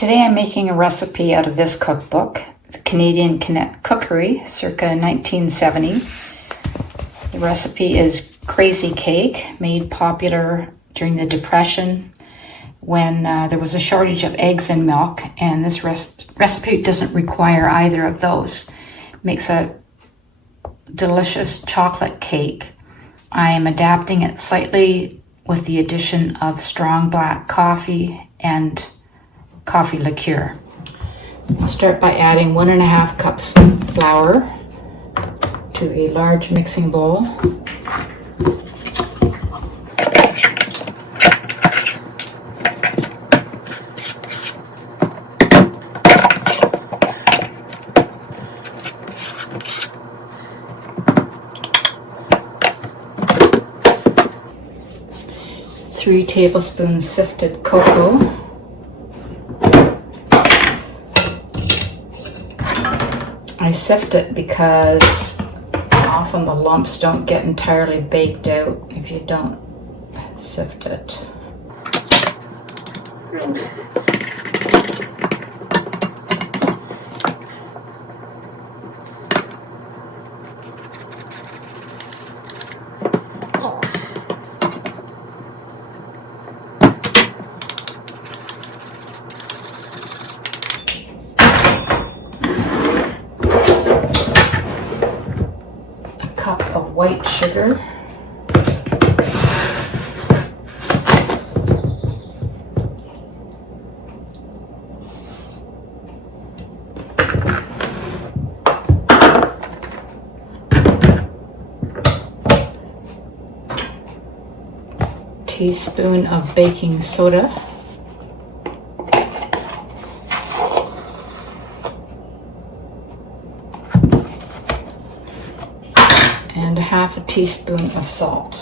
Today I'm making a recipe out of this cookbook, the Canadian Kinette Cookery, circa 1970. The recipe is crazy cake, made popular during the Depression when there was a shortage of eggs and milk, and this recipe doesn't require either of those. It makes a delicious chocolate cake. I am adapting it slightly with the addition of strong black coffee and coffee liqueur. I'll start by adding 1.5 cups flour to a large mixing bowl. Three tablespoons sifted cocoa. I sift it because often the lumps don't get entirely baked out if you don't sift it. Of white sugar, teaspoon of baking soda, and 1/2 teaspoon of salt.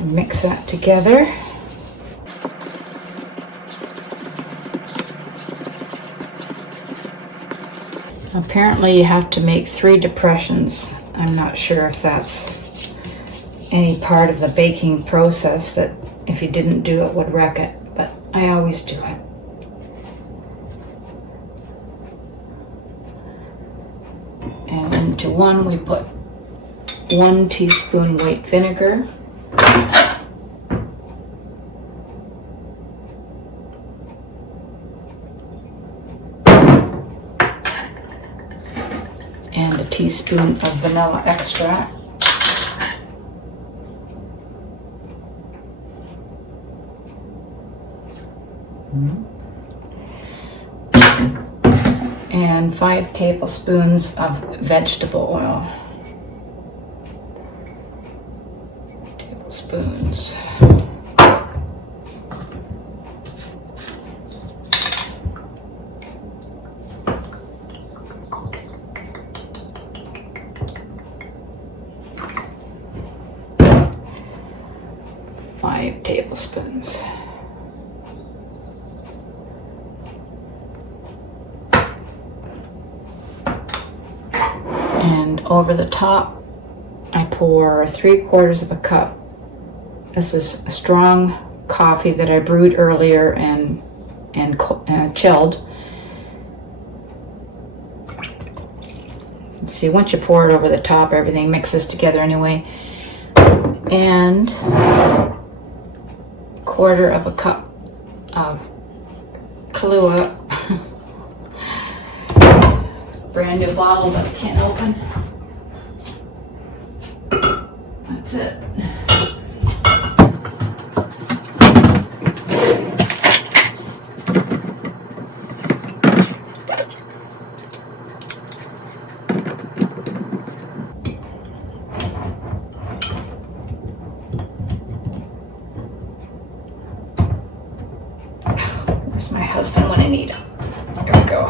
Mix that together. Apparently you have to make 3 depressions. I'm not sure if that's any part of the baking process, that if you didn't do it would wreck it, but I always do it. And into one we put 1 teaspoon white vinegar, and a teaspoon of vanilla extract. And 5 tablespoons of vegetable oil. Tablespoons. Five tablespoons. And over the top, I pour 3/4 cup. This is a strong coffee that I brewed earlier and chilled. See, once you pour it over the top, everything mixes together anyway. And 1/4 cup of Kahlua. Brand new bottle that I can't open. That's it. Where's my husband when I need him? There we go.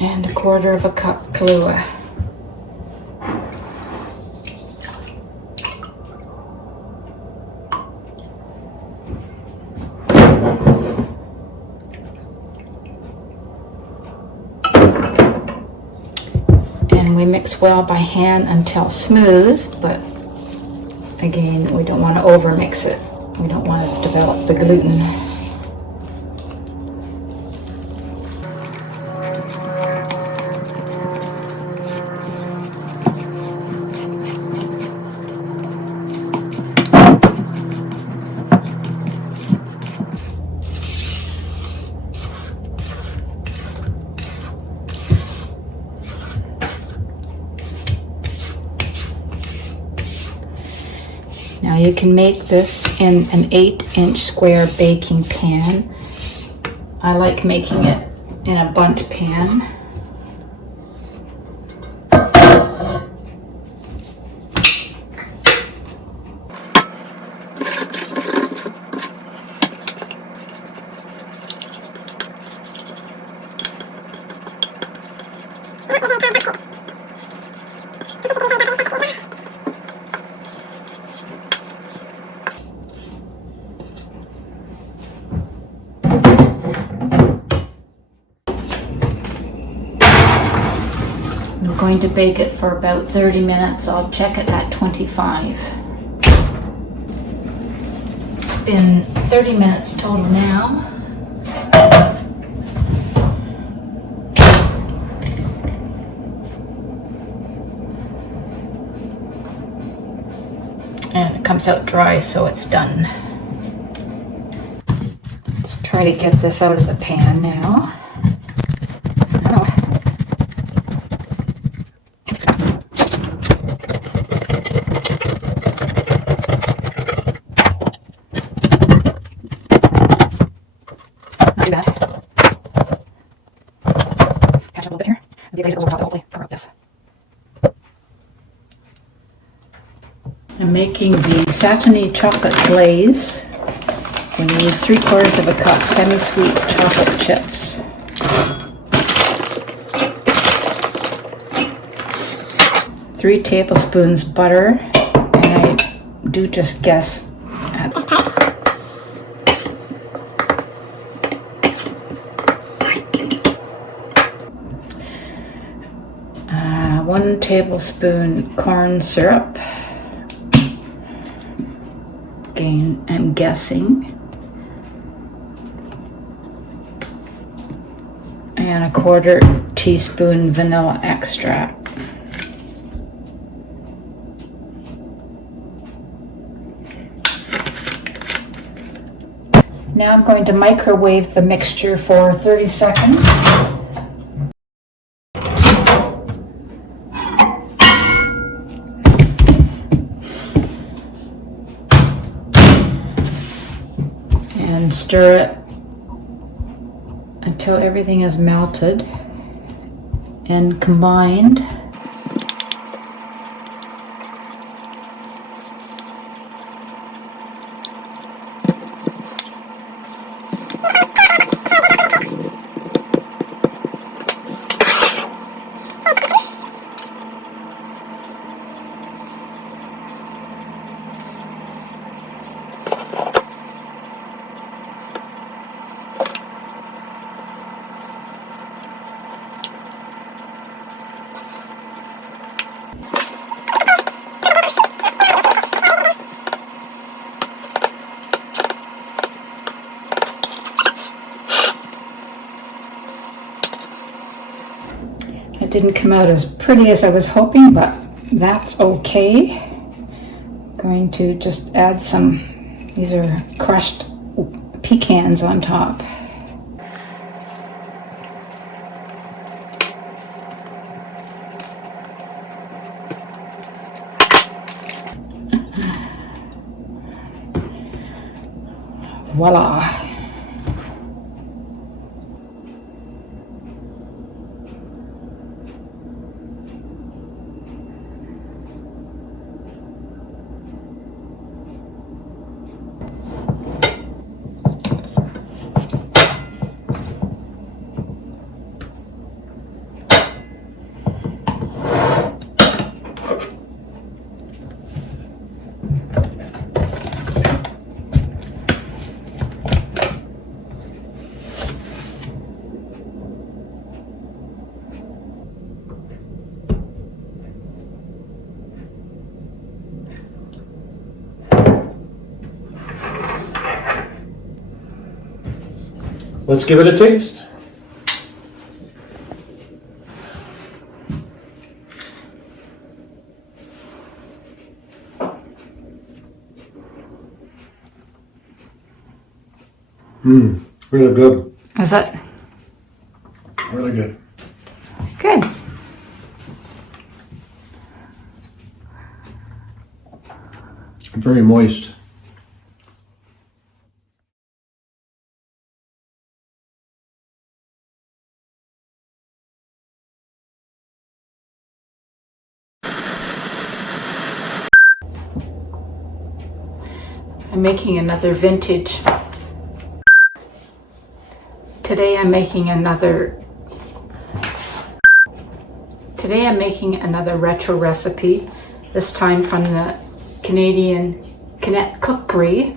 And 1/4 cup Kahlua. we mix well by hand until smooth, but again, we don't want to over mix it. We don't want to develop the gluten. Now you can make this in an 8-inch square baking pan. I like making it in a bundt pan. I'm going to bake it for about 30 minutes. I'll check it at 25. It's been 30 minutes total now. And it comes out dry, so it's done. Let's try to get this out of the pan now. Not too bad. Catch up a little bit here. The glaze goes over top to hopefully cover up this. I'm making the satiny chocolate glaze. We need 3/4 of a cup semi-sweet chocolate chips. Three tablespoons butter, and I do just guess at this part. 1 tablespoon corn syrup. Again, I'm guessing. And 1/4 teaspoon vanilla extract. Now I'm going to microwave the mixture for 30 seconds. And stir it until everything is melted and combined. It didn't come out as pretty as I was hoping, but that's okay. I'm going to just add some, these are crushed pecans on top. Voila! let's give it a taste. Really good. Is it? Really good. Good. Very moist. I'm making another vintage. Today I'm making another retro recipe, this time from the Canadian Kinette Cookery.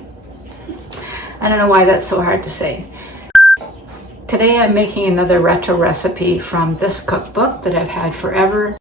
I don't know why that's so hard to say. Today I'm making another retro recipe from this cookbook that I've had forever.